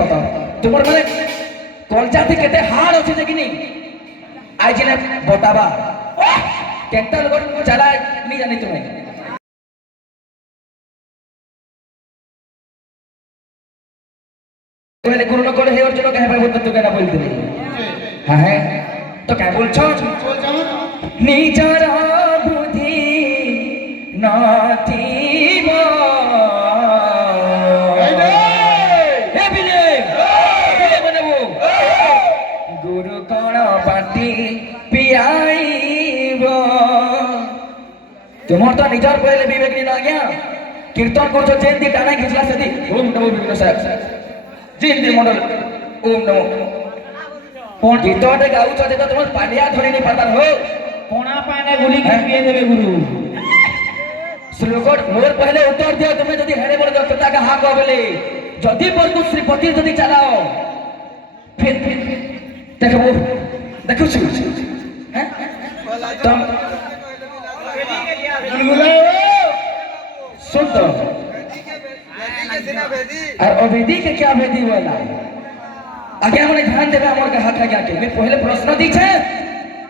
কত তোমার মানে কলজাতে কেতে হাড় আছে দেখিনি আই জিনে বতাবা কেনটা লোক চালা নি জানি তুমি पहले गुरु न करे हे और जनो कहे भाई बोल तो कहना बोल दे हां है तो क्या बोल छो निजर बुद्धि नाथीबो हे बिले बनबो गुरु कोण पाटी पियाईबो तुमर तो निजर पहले विवेक नि लाग्या कीर्तन करछो जेंदी टाना खिचला सेदी ओम नमो विष्णु साहब जिंदी मंडल ओम नमो कोन गीतटे गाउछ ते तो तुम पांडिया धरि नि पाता हो कोना पाने गुली के पिए देबे गुरु श्लोक मोर पहले उत्तर दियो तुम जदी हेरे बोल दक्षता का हां कहबले जदी पर तू श्रीपति जदी चलाओ फिर देखबो देखु छु हैं तुम गुलगुला सुन तो और अवेदी के क्या वेदी वाला आगे हमने ध्यान देबे हमर के हाथ लगा के मैं पहले प्रश्न दी छे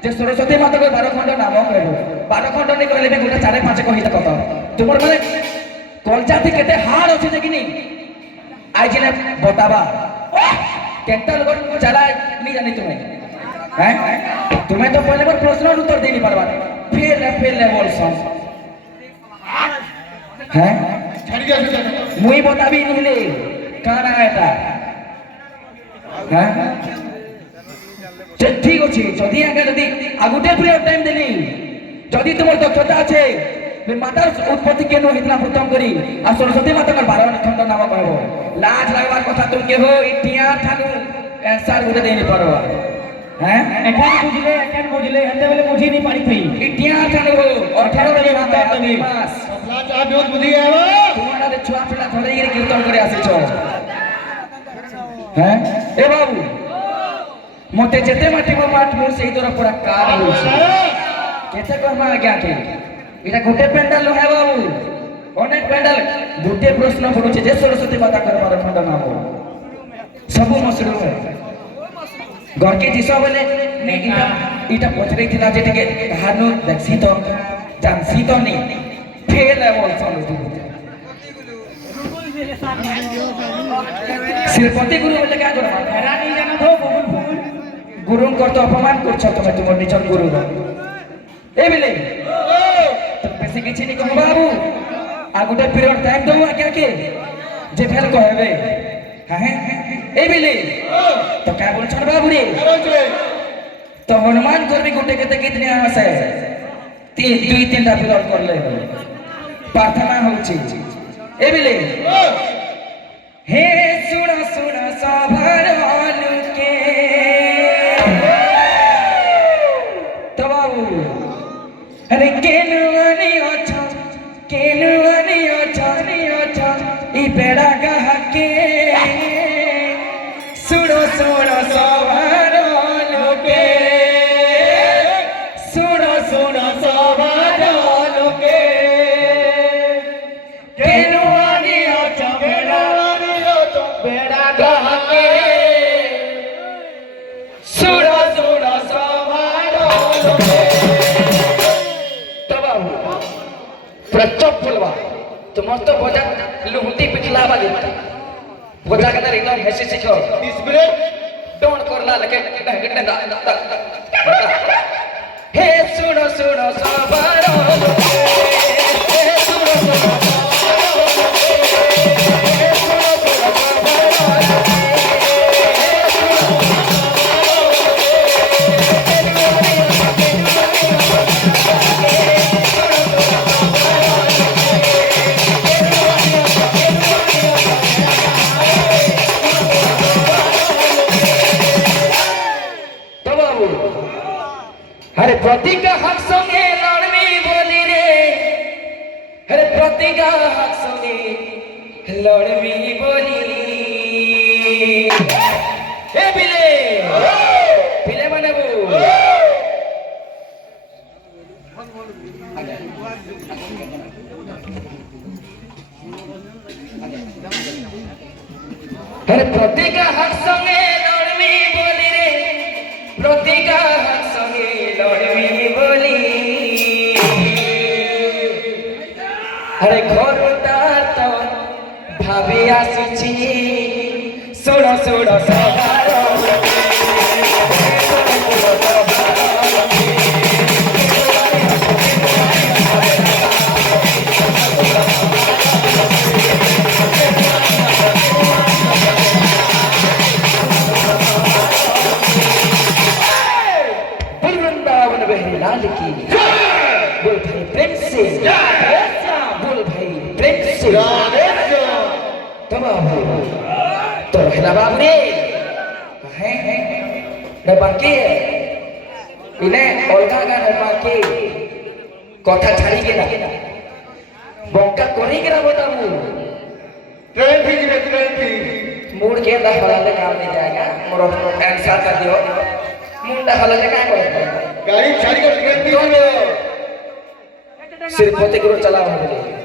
जे सरस्वती माता के 12 खंड नाम कहबो 12 खंड ने कहले भी गोटा 4-5 कहि त कत तुमर माने कलजाते केते हाड़ अछि देखिनी आई जिने बताबा केनटा लोग चला नी जानी तुम्हें हैं तुम्हें तो पहले बार प्रश्न उत्तर देनी परबा फेल बोल सम हैं मुई बताबी निले काना एटा हां ठीक अछि जदी आगे जदी आगुटे पीरियड टाइम देनी जदी तुमर दक्षता আছে मैं माता उत्पत्ति केनो हितना प्रथम करी आ सरस्वती माता का 12 खंड नाम कहबो लाज लागबार कथा तुम के हो इटिया थानु आंसर गुटे देनी परबा हैं एखन बुझले हते बेले बुझी नहीं पारी थई इटिया थानु हो 18 बजे माता तनी मास अपना चा बहुत बुद्धि आबो तुम्हारा दे छुआ पिला थोड़े गिर कीर्तन करे आसे छो हैं ए बाबू मते जेते माटी को माट मोर सेही तोरा पूरा कार हो केते कहमा आज्ञा के इटा गोटे पेंडल है बाबू अनेक पेंडल गोटे प्रश्न पडुचे जे सरस्वती माता करबार खंड नाम सब मसड़ो है घर के दिशा बोले ने इटा पचरे थिला जेटे के हानु देखसी तो जानसी तो नहीं फेल है बोल चलो श्रीपति गुरु बोले क्या करो हेरा नहीं जाना तो गुरु कर तो अपमान करछ तुम तुम निजन गुरु ए बिले तुम पैसे किछि नहीं कहू बाबू आ गुटे पीरियड टाइम दो क्या के जे फेल कहबे हैं ए बिले तो क्या बोल छ बाबू रे तो हनुमान कर भी गुटे केते कितने आसे 2-3टा पीरियड कर ले प्रार्थना होछि ए बिले हे सुन सुन सभर के तो बाबू अरे केनुआनी अच्छा ई बेड़ा गह के सुनो सुनो सभर के सुनो सुनो सभर के केनुआनी अच्छा बेड़ा गह के सुनो सुनो सभर के तब प्रचप फुलवा तो मस्त बोझा लुहुटी पिटला बागे बोझा के अंदर एकदम हेसी सिखो डिस्प्ले डोंट करला लगे हे सुनो सुनो सबारो हे सुनो सुनो अरे प्रतिका हक संगे लड़वी बोली रे अरे प्रतिका हक संगे लड़वी बोली ए बिले बिले माने वो अरे प्रतिका আসিছি ষোড় ষোড় সবার वृंदावन बहरी लाल की बोल भाई प्रेम से बोल भाई प्रेम से तबाह हो तो रहला बाप रे है न बाकी इने ओल्गा का न बाकी কথা ছাড়ি গেলা বঙ্কা করি গেলা बताबू ट्रेन थी ट्रेन थी मूड के दा हलाले काम नहीं जाएगा मोर आंसर कर दियो मुंडा हलाले काय करे गाड़ी छाड़ी कर ट्रेन थी सिर्फ होते गुरु चलाओ